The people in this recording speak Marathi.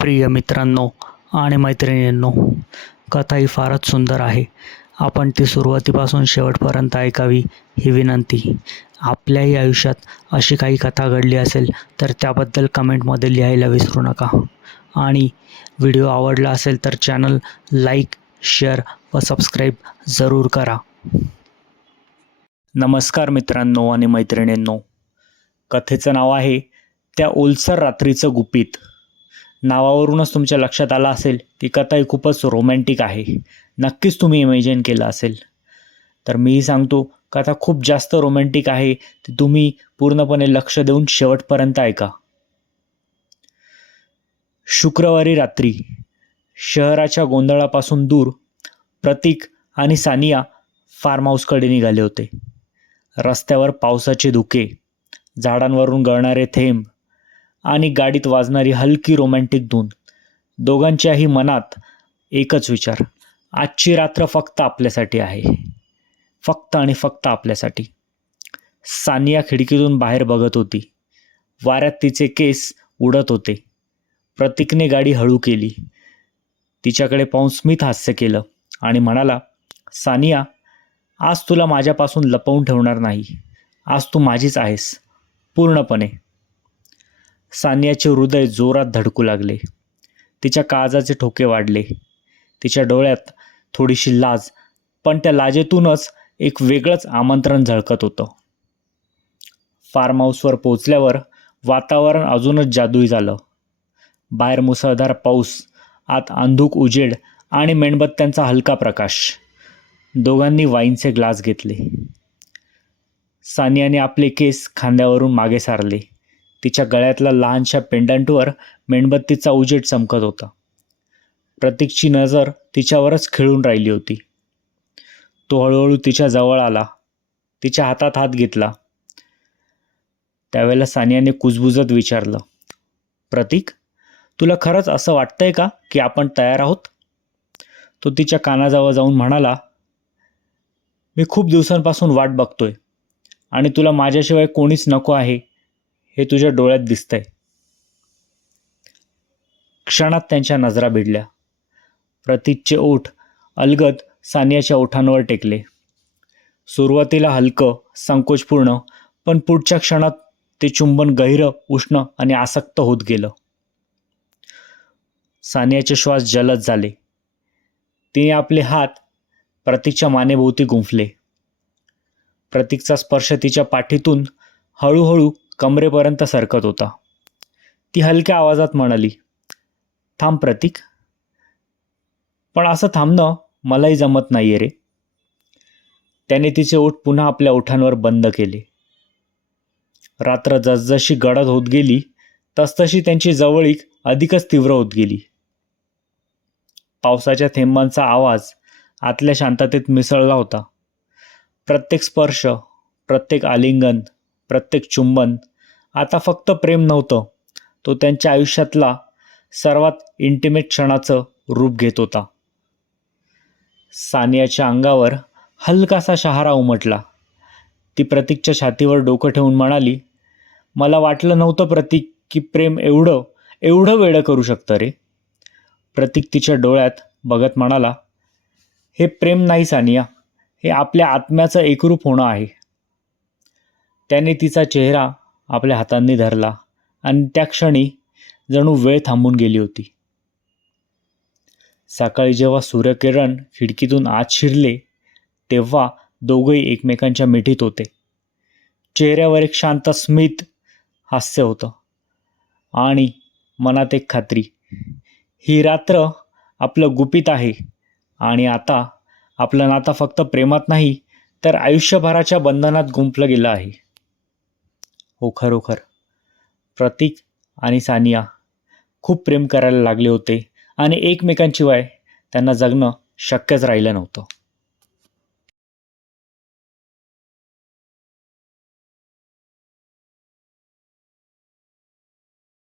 प्रिय मित्रांनो आणि मैत्रिणींनो, कथा ही फारच सुंदर आहे. आपण ती सुरुवातीपासून शेवटपर्यंत ऐकावी ही विनंती. आपल्याही आयुष्यात अशी काही कथा घडली असेल तर त्याबद्दल कमेंटमध्ये लिहायला विसरू नका. आणि व्हिडिओ आवडला असेल तर चॅनल लाईक, शेअर व सबस्क्राईब जरूर करा. नमस्कार मित्रांनो आणि मैत्रिणींनो. कथेचं नाव आहे त्या ओलसर रात्रीचं गुपित. नावावरूनच तुमच्या लक्षात आलं असेल की कथा ही खूपच रोमॅन्टिक आहे. नक्कीच तुम्ही इमॅजिन केलं असेल. तर मीही सांगतो, कथा खूप जास्त रोमॅन्टिक आहे. ती तुम्ही पूर्णपणे लक्ष देऊन शेवटपर्यंत ऐका. शुक्रवारी रात्री शहराच्या गोंधळापासून दूर प्रतीक आणि सानिया फार्म हाऊसकडे निघाले होते. रस्त्यावर पावसाचे धुके, झाडांवरून गळणारे थेंब आणि गाडीत वाजणारी हलकी रोमॅन्टिक धून. दोघांच्याही मनात एकच विचार, आजची रात्र फक्त आपल्यासाठी आहे, फक्त आणि फक्त आपल्यासाठी. सानिया खिडकीतून बाहेर बघत होती. वाऱ्यात तिचे केस उडत होते. प्रतीकने गाडी हळू केली. तिच्याकडे पाहून स्मित हास्य केलं आणि म्हणाला, सानिया, आज तुला माझ्यापासून लपवून ठेवणार नाही. आज तू माझीच आहेस, पूर्णपणे. सानियाचे हृदय जोरात धडकू लागले. तिच्या काळजाचे ठोके वाढले. तिच्या डोळ्यात थोडीशी लाज, पण त्या लाजेतूनच एक वेगळंच आमंत्रण झळकत होतं. फार्म हाऊसवर पोचल्यावर वातावरण अजूनच जादुई झालं. बाहेर मुसळधार पाऊस, आत अंधुक उजेड आणि मेणबत्त्यांचा हलका प्रकाश. दोघांनी वाईनचे ग्लास घेतले. सानियाने आपले केस खांद्यावरून मागे सारले. तिच्या गळ्यातल्या लहानशा पेंडंटवर मेणबत्तीचा उजेड चमकत होता. प्रतीकची नजर तिच्यावरच खिळून राहिली होती. तो हळूहळू तिच्या जवळ आला. तिच्या हातात हात घेतला. त्यावेळेला सानियाने कुजबुजत विचारलं, प्रतीक, तुला खरंच असं वाटतंय का की आपण तयार आहोत? तो तिच्या कानाजवळ जाऊन म्हणाला, मी खूप दिवसांपासून वाट बघतोय आणि तुला माझ्याशिवाय कोणीच नको आहे हे तुझ्या डोळ्यात दिसतंय. क्षणात त्यांच्या नजरा भिडल्या. प्रतीकचे ओठ अलगद सानियाच्या ओठांवर टेकले. सुरुवातीला हलकं, संकोचपूर्ण, पण पुढच्या क्षणात ते चुंबन गहिरं, उष्ण आणि आसक्त होत गेलं. सानियाचे श्वास जलद झाले. तिने आपले हात प्रतीकच्या मानेभोवती गुंफले. प्रतीकचा स्पर्श तिच्या पाठीतून हळूहळू कमरेपर्यंत सरकत होता. ती हलक्या आवाजात म्हणाली, थांब प्रतीक, पण असं थांबणं मलाही जमत नाहीये रे. त्याने तिचे ओठ पुन्हा आपल्या ओठांवर बंद केले. रात्र जसजशी गडद होत गेली तसतशी त्यांची जवळीक अधिकच तीव्र होत गेली. पावसाच्या थेंबांचा आवाज आतल्या शांततेत मिसळला होता. प्रत्येक स्पर्श, प्रत्येक आलिंगन, प्रत्येक चुंबन आता फक्त प्रेम नव्हतं, तो त्यांच्या आयुष्यातला सर्वात इंटिमेट क्षणाचं रूप घेत होता. सानियाच्या अंगावर हलकासा शहारा उमटला. ती प्रतीकच्या छातीवर डोकं ठेवून म्हणाली, मला वाटलं नव्हतं प्रतीक की प्रेम एवढं एवढं वेडं करू शकतं रे. प्रतीक तिच्या डोळ्यात बघत म्हणाला, हे प्रेम नाही सानिया, हे आपल्या आत्म्याचं एकरूप होणं आहे. त्याने तिचा चेहरा आपल्या हातांनी धरला आणि त्या क्षणी जणू वेळ थांबून गेली होती. सकाळी जेव्हा सूर्यकिरण खिडकीतून आत शिरले तेव्हा दोघंही एकमेकांच्या मिठीत होते. चेहऱ्यावर एक शांत स्मित हास्य होतं आणि मनात एक खात्री, ही रात्र आपलं गुपित आहे आणि आता आपलं नातं फक्त प्रेमात नाही तर आयुष्यभराच्या बंधनात गुंफलं गेलं आहे. हो, खरोखर प्रतीक आणि सानिया खूप प्रेम करायला लागले होते आणि एकमेकांशिवाय त्यांना जगणं शक्यच राहिलं नव्हतं.